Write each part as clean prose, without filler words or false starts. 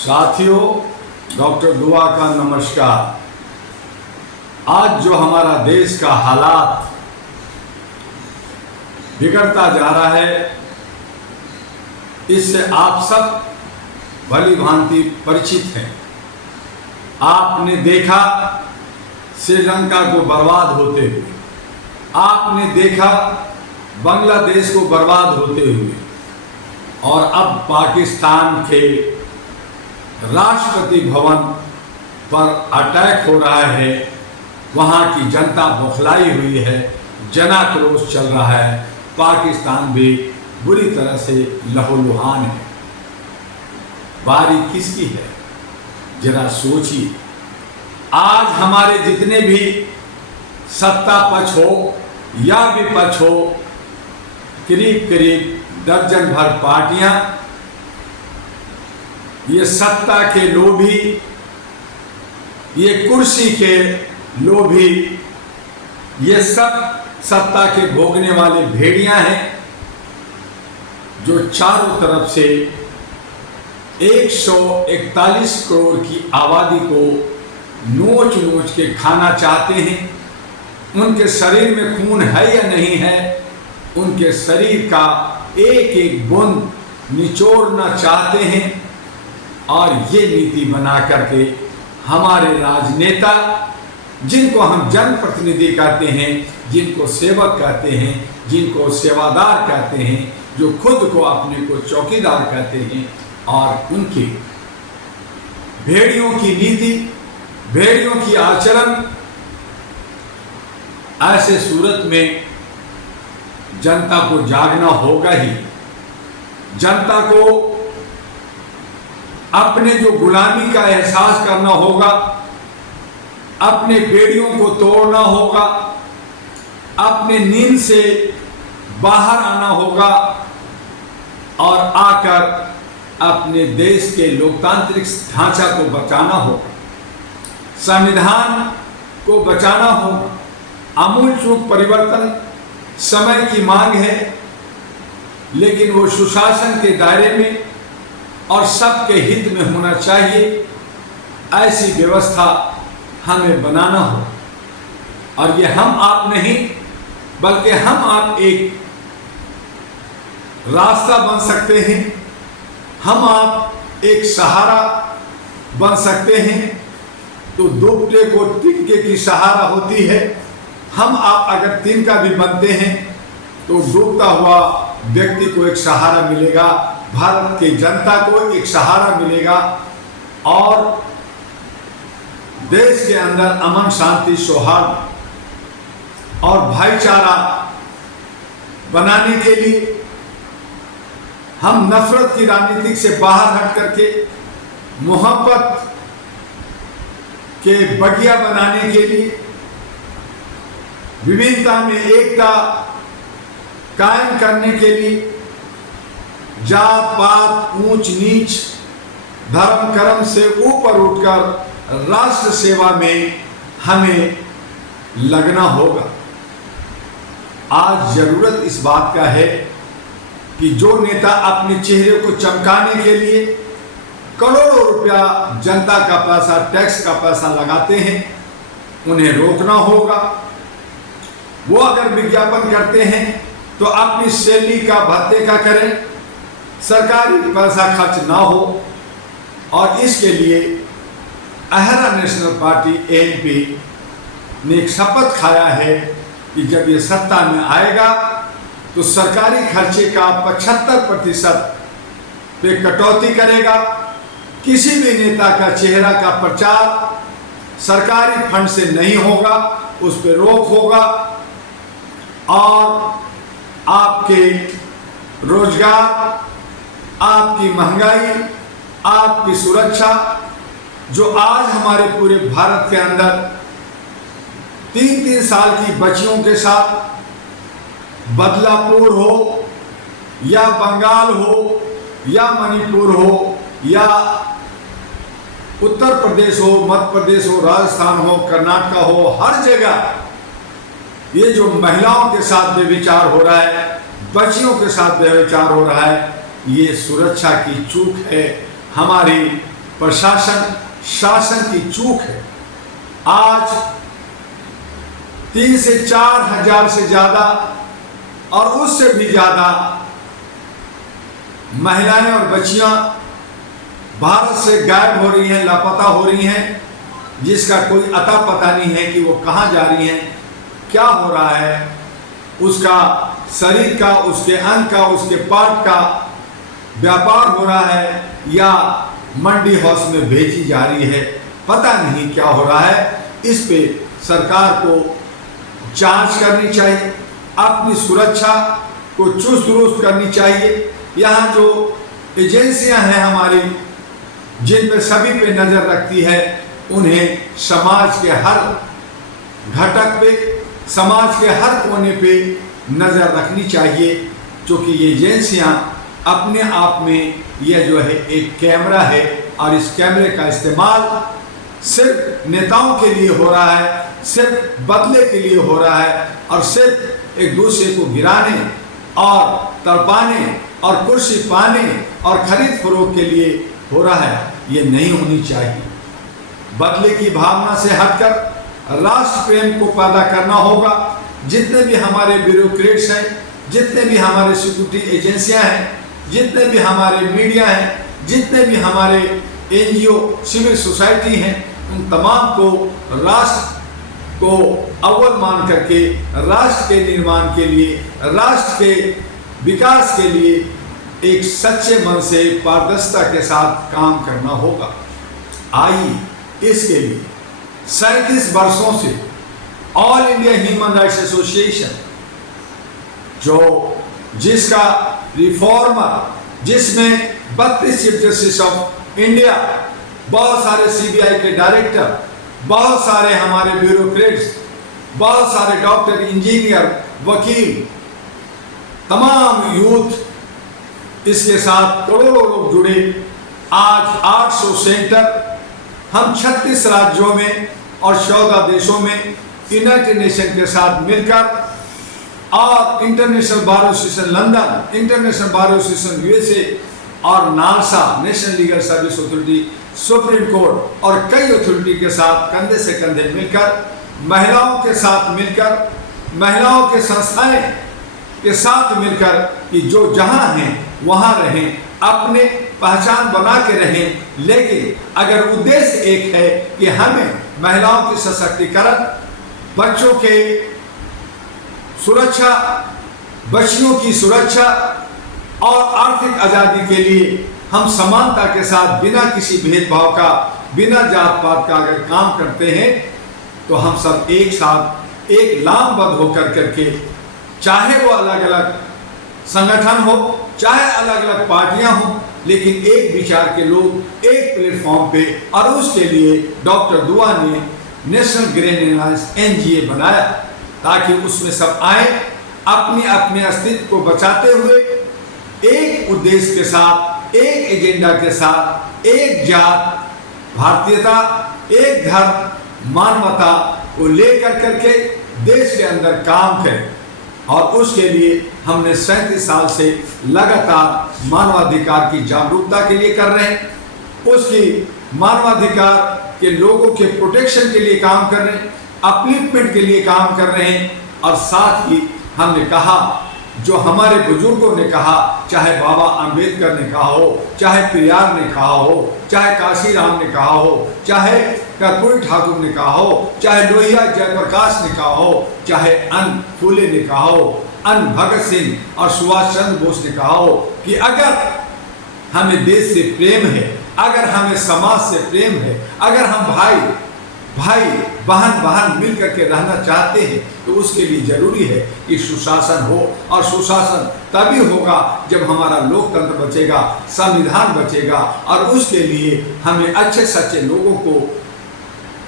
साथियों, डॉक्टर दुआ का नमस्कार। आज जो हमारा देश का हालात बिगड़ता जा रहा है, इससे आप सब भली भांति परिचित हैं। आपने देखा श्रीलंका को बर्बाद होते हुए, आपने देखा बांग्लादेश को बर्बाद होते हुए, और अब पाकिस्तान के राष्ट्रपति भवन पर अटैक हो रहा है। वहाँ की जनता बौखलाई हुई है, जनाक्रोश चल रहा है। पाकिस्तान भी बुरी तरह से लहूलुहान है। बारी किसकी है, जरा सोचिए। आज हमारे जितने भी सत्ता पक्ष हो या विपक्ष हो, करीब करीब दर्जन भर पार्टियां, ये सत्ता के लोभी, ये कुर्सी के लोभी, ये सब सत्ता के भोगने वाले भेड़ियां हैं, जो चारों तरफ से 141 करोड़ की आबादी को नोच नोच के खाना चाहते हैं। उनके शरीर में खून है या नहीं है, उनके शरीर का एक एक बूंद निचोड़ना चाहते हैं। और ये नीति बना करके हमारे राजनेता, जिनको हम जनप्रतिनिधि कहते हैं, जिनको सेवक कहते हैं, जिनको सेवादार कहते हैं, जो खुद को अपने को चौकीदार कहते हैं, और उनकी भेड़ियों की नीति, भेड़ियों की आचरण, ऐसे सूरत में जनता को जागना होगा ही। जनता को अपने जो गुलामी का एहसास करना होगा, अपने बेड़ियों को तोड़ना होगा, अपने नींद से बाहर आना होगा और आकर अपने देश के लोकतांत्रिक ढांचा को बचाना होगा, संविधान को बचाना होगा। आमूलचूल परिवर्तन समय की मांग है, लेकिन वो सुशासन के दायरे में और सबके हित में होना चाहिए। ऐसी व्यवस्था हमें बनाना हो, और ये हम आप नहीं, बल्कि हम आप एक रास्ता बन सकते हैं, हम आप एक सहारा बन सकते हैं। तो दुबले को तिनके की सहारा होती है। हम आप अगर तिनका भी बनते हैं तो डूबता हुआ व्यक्ति को एक सहारा मिलेगा, भारत की जनता को एक सहारा मिलेगा, और देश के अंदर अमन शांति सौहार्द और भाईचारा बनाने के लिए हम नफरत की राजनीति से बाहर हट करके मोहब्बत के बगिया बनाने के लिए, विविधता में एकता कायम करने के लिए, जात पात ऊंच नीच धर्म कर्म से ऊपर उठकर राष्ट्र सेवा में हमें लगना होगा। आज जरूरत इस बात का है कि जो नेता अपने चेहरे को चमकाने के लिए करोड़ों रुपया जनता का पैसा, टैक्स का पैसा लगाते हैं, उन्हें रोकना होगा। वो अगर विज्ञापन करते हैं तो अपनी सैलरी का, भत्ते का करें, सरकारी पैसा खर्च ना हो। और इसके लिए अहरा नेशनल पार्टी ANP ने एक शपथ खाया है कि जब ये सत्ता में आएगा तो सरकारी खर्चे का 75% पे कटौती करेगा। किसी भी नेता का चेहरा का प्रचार सरकारी फंड से नहीं होगा, उस पर रोक होगा, और आपके रोजगार, आपकी महंगाई, आपकी सुरक्षा, जो आज हमारे पूरे भारत के अंदर 3-3 साल की बच्चियों के साथ बदलापुर हो या बंगाल हो या मणिपुर हो या उत्तर प्रदेश हो, मध्य प्रदेश हो, राजस्थान हो, कर्नाटक हो, हर जगह ये जो महिलाओं के साथ व्यभिचार हो रहा है, बच्चियों के साथ व्यभिचार हो रहा है, ये सुरक्षा की चूक है, हमारी प्रशासन शासन की चूक है। आज 3 से 4 हजार से ज्यादा और उससे भी ज्यादा महिलाएं और बच्चियां भारत से गायब हो रही हैं, लापता हो रही हैं, जिसका कोई अता पता नहीं है कि वो कहाँ जा रही हैं, क्या हो रहा है, उसका शरीर का, उसके अंग का, उसके पार्ट का व्यापार हो रहा है या मंडी हाउस में भेजी जा रही है, पता नहीं क्या हो रहा है। इस पे सरकार को जांच करनी चाहिए, अपनी सुरक्षा को चुस्त दुरुस्त करनी चाहिए। यहाँ जो एजेंसियां हैं हमारी, जिन पे सभी पे नजर रखती है, उन्हें समाज के हर घटक पे, समाज के हर कोने पे नजर रखनी चाहिए, क्योंकि ये एजेंसियां अपने आप में यह जो है एक कैमरा है और इस कैमरे का इस्तेमाल सिर्फ नेताओं के लिए हो रहा है, सिर्फ बदले के लिए हो रहा है और सिर्फ एक दूसरे को गिराने और तड़पाने और कुर्सी पाने और खरीद फरोख्त के लिए हो रहा है। ये नहीं होनी चाहिए। बदले की भावना से हटकर राष्ट्र प्रेम को पैदा करना होगा। जितने भी हमारे ब्यूरोक्रेट्स हैं, जितने भी हमारे सिक्योरिटी एजेंसियां हैं, जितने भी हमारे मीडिया हैं, जितने भी हमारे एनजीओ सिविल सोसाइटी हैं, उन तमाम को राष्ट्र को अव्वल मान करके राष्ट्र के निर्माण के लिए, राष्ट्र के विकास के लिए एक सच्चे मन से पारदर्शिता के साथ काम करना होगा। आइए इसके लिए 37 वर्षों से all India human rights association, जिसका रिफॉर्मर, जिसमें 32 चीफ जस्टिस ऑफ इंडिया, बहुत सारे सीबीआई के डायरेक्टर, बहुत सारे हमारे ब्यूरोक्रेट्स, बहुत सारे डॉक्टर, इंजीनियर, वकील, तमाम यूथ, इसके साथ करोड़ों लोग जुड़े। आज 800 सेंटर हम 36 राज्यों में और 14 देशों में यूनाइटेड नेशन के साथ मिलकर और international bar association London, international bar association USA और NALSA, national legal service authority, supreme court और कई अथॉरिटी के साथ कंधे से कंधे मिलकर, महिलाओं के साथ मिलकर, महिलाओं के संस्थाएं के साथ मिलकर कि जो जहां हैं वहां रहें, अपने पहचान बना के रहें, लेकिन अगर उद्देश्य एक है कि हमें महिलाओं की सशक्तिकरण, बच्चों के सुरक्षा, बच्चियों की सुरक्षा और आर्थिक आज़ादी के लिए हम समानता के साथ बिना किसी भेदभाव का, बिना जात पात का अगर काम करते हैं, तो हम सब एक साथ एक लामबद्ध होकर करके, चाहे वो अलग अलग संगठन हो, चाहे अलग अलग पार्टियां हो, लेकिन एक विचार के लोग एक प्लेटफॉर्म पे, और उसके लिए डॉक्टर दुआ ने नेशनल ग्रीन एलायंस एनजीए बनाया, ताकि उसमें सब आए, अपने अपने अस्तित्व को बचाते हुए एक उद्देश्य के साथ, एक एजेंडा के साथ, एक जात, भारतीयता, एक धर्म, मानवता को लेकर करके देश के अंदर काम करें। और उसके लिए हमने 37 साल से लगातार मानवाधिकार की जागरूकता के लिए कर रहे हैं, उसकी मानवाधिकार के लोगों के प्रोटेक्शन के लिए काम कर रहे हैं, अपलिफ्टमेंट के लिए काम कर रहे हैं। और साथ ही हमने कहा, जो हमारे बुजुर्गों ने कहा, चाहे बाबा अंबेडकर ने कहा हो, चाहे पेरियार ने कहा हो, चाहे काशीराम ने कहा हो, चाहे कर्पूरी ठाकुर ने कहा हो, चाहे लोहिया जयप्रकाश ने कहा हो, चाहे अन्न फूले ने कहा हो, अन्न भगत सिंह और सुभाष चंद्र बोस ने कहा हो कि अगर हमें देश से प्रेम है, अगर हमें समाज से प्रेम है, अगर हम भाई भाई बहन बहन मिल करके रहना चाहते हैं, तो उसके लिए जरूरी है कि सुशासन हो। और सुशासन तभी होगा जब हमारा लोकतंत्र बचेगा, संविधान बचेगा, और उसके लिए हमें अच्छे सच्चे लोगों को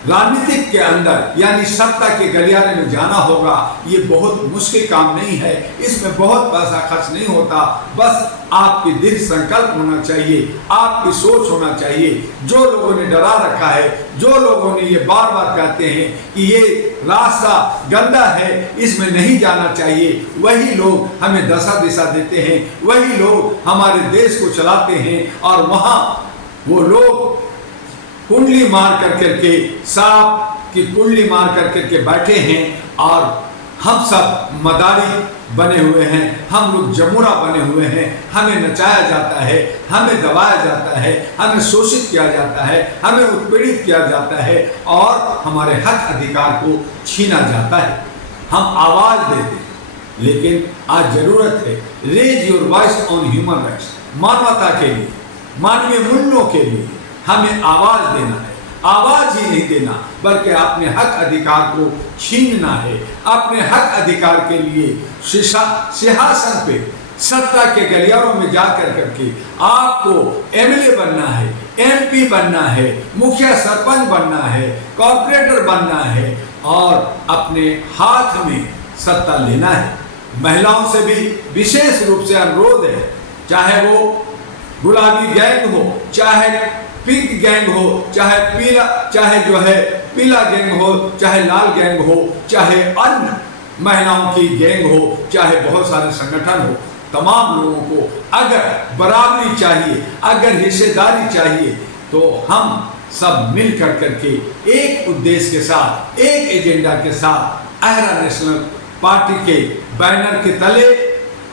राजनीतिक के अंदर यानी सत्ता के गलियारे में जाना होगा। ये बहुत मुश्किल काम नहीं है, इसमें बहुत पैसा खर्च नहीं होता, बस आपकी दृढ़ संकल्प होना चाहिए, आपकी सोच होना चाहिए। जो लोगों ने डरा रखा है, जो लोगों ने ये बार बार कहते हैं कि ये रास्ता गंदा है, इसमें नहीं जाना चाहिए, वही लोग हमें दशा दिशा देते हैं, वही लोग हमारे देश को चलाते हैं। और वहाँ वो लोग कुंडली मार कर करके, सांप की कुंडली मार कर करके बैठे हैं और हम सब मदारी बने हुए हैं, हम लोग जमुना बने हुए हैं। हमें नचाया जाता है, हमें दबाया जाता है, हमें शोषित किया जाता है, हमें उत्पीड़ित किया जाता है और हमारे हक अधिकार को छीना जाता है। हम आवाज देते हैं, लेकिन आज जरूरत है raise your voice on human rights, मानवता के लिए, मानवीय मूल्यों के लिए हमें आवाज देना है। आवाज ही नहीं देना बल्कि अपने हक अधिकार को छीनना है। अपने हक अधिकार के लिए सिंहासन पे सत्ता के गलियारों में जाकर करके आपको एमएलए बनना है, एमपी बनना है, मुखिया सरपंच बनना है, कॉर्पोरेटर बनना है और अपने हाथ में सत्ता लेना है। महिलाओं से भी विशेष रूप से अनुरोध है, चाहे वो गुलाबी गैंग हो, चाहे पिंक गैंग हो, चाहे पीला गैंग हो, चाहे लाल गैंग हो, चाहे अन्य महिलाओं की गैंग हो, चाहे बहुत सारे संगठन हो, तमाम लोगों को अगर बराबरी चाहिए, अगर हिस्सेदारी चाहिए, तो हम सब मिल कर करके एक उद्देश्य के साथ, एक एजेंडा के साथ अहरा नेशनल पार्टी के बैनर के तले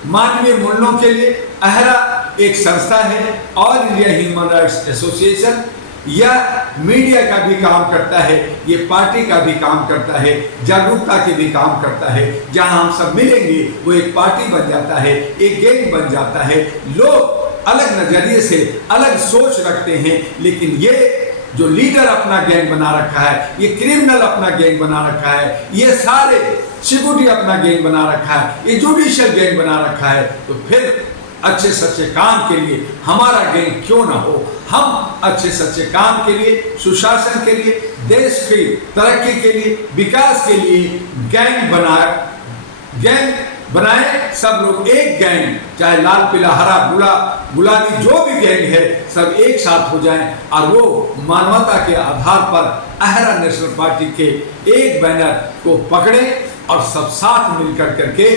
मानवीय मूल्यों के लिए अहरा एक संस्था है, all India human rights association. यह मीडिया का भी काम करता है, ये पार्टी का भी काम करता है, जागरूकता के भी काम करता है। जहां हम सब मिलेंगे वो एक पार्टी बन जाता है, एक गैंग बन जाता है। लोग अलग नजरिए से अलग सोच रखते हैं, लेकिन ये जो लीडर अपना गैंग बना रखा है, ये क्रिमिनल अपना गैंग बना रखा है, ये सारे सिक्योरिटी अपना गैंग बना रखा है, ये जुडिशियल गैंग बना रखा है, तो फिर अच्छे सच्चे काम के लिए हमारा गैंग क्यों ना हो। हम अच्छे सच्चे काम के लिए, सुशासन के लिए, देश की तरक्की के लिए, विकास के लिए गैंग बनाए। सब लोग एक गैंग, चाहे लाल पीला हरा गुलाबी जो भी गैंग है, सब एक साथ हो जाएं और वो मानवता के आधार पर अहरा नेशनल पार्टी के एक बैनर को पकड़े और सब साथ मिलकर करके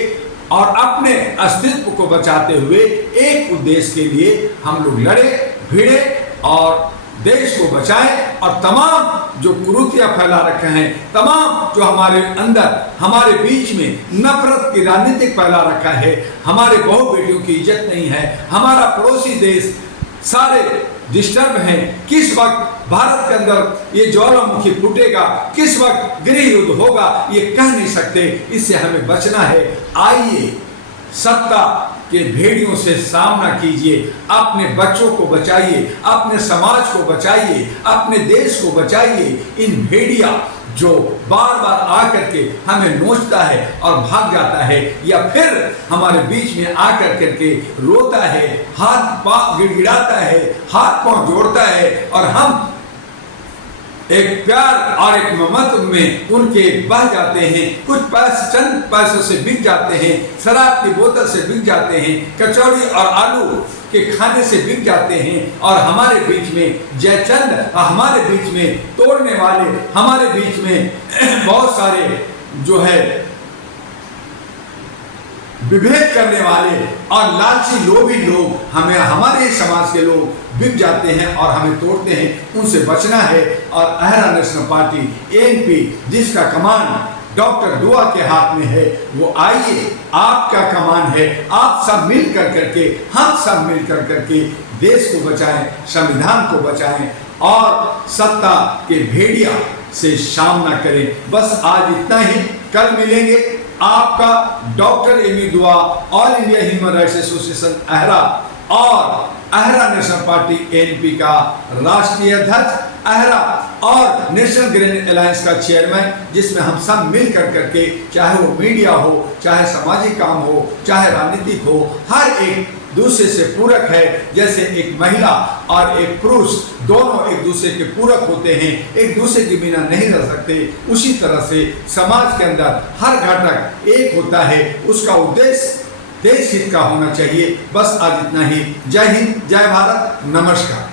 और अपने अस्तित्व को बचाते हुए एक उद्देश्य के लिए हम लोग लड़े भिड़े और देश को बचाएं। और तमाम जो कुरीतियां फैला रखे हैं, तमाम जो हमारे अंदर हमारे बीच में नफरत की राजनीति फैला रखा है, हमारे बहु बेटियों की इज्जत नहीं है, हमारा पड़ोसी देश सारे डिस्टर्ब हैं, किस वक्त भारत के अंदर ये ज्वालामुखी फूटेगा, किस वक्त गृह युद्ध होगा, ये कह नहीं सकते। इससे हमें बचना है। आइए सत्ता के भेड़ियों से सामना कीजिए, अपने बच्चों को बचाइए, अपने समाज को बचाइए, अपने देश को बचाइए। इन भेड़िया जो बार बार आकर के हमें नोचता है और भाग जाता है, या फिर हमारे बीच में आकर करके रोता है, हाथ पांव गिड़गिड़ाता है, हाथ पांव जोड़ता है और हम एक प्यार और एक ममत्व में उनके बह जाते हैं। कुछ पैसे चंद पैसों से बिक जाते हैं, शराब की बोतल से बिक जाते हैं, कचौड़ी और आलू के खाने से बिक जाते हैं और हमारे बीच में जयचंद, हमारे बीच में तोड़ने वाले, हमारे बीच में बहुत सारे जो है विभेद करने वाले और लालची लोभी लोग हमें, हमारे समाज के लोग बिक जाते हैं और हमें तोड़ते हैं। उनसे बचना है। और अहरा नेशनल पार्टी एएनपी, जिसका कमान डॉक्टर दुआ के हाथ में है, वो आइए, आपका कमान है। आप सब मिल कर करके, हम सब मिल कर करके देश को बचाएं, संविधान को बचाएं और सत्ता के भेड़िया से सामना करें। बस आज इतना ही। कल मिलेंगे। आपका doctor Amy Dua, all India human rights association AHRA और अहरा नेशनल पार्टी एएनपी का राष्ट्रीय अध्यक्ष, अहरा और नेशनल ग्रीन अलायंस का चेयरमैन, जिसमें हम सब मिल कर करके, चाहे वो मीडिया हो, चाहे सामाजिक काम हो, चाहे राजनीतिक हो, हर एक दूसरे से पूरक है। जैसे एक महिला और एक पुरुष दोनों एक दूसरे के पूरक होते हैं, एक दूसरे के बिना नहीं रह सकते, उसी तरह से समाज के अंदर हर घटक एक होता है, उसका उद्देश्य देश हित का होना चाहिए। बस आज इतना ही। जय हिंद, जय भारत, नमस्कार।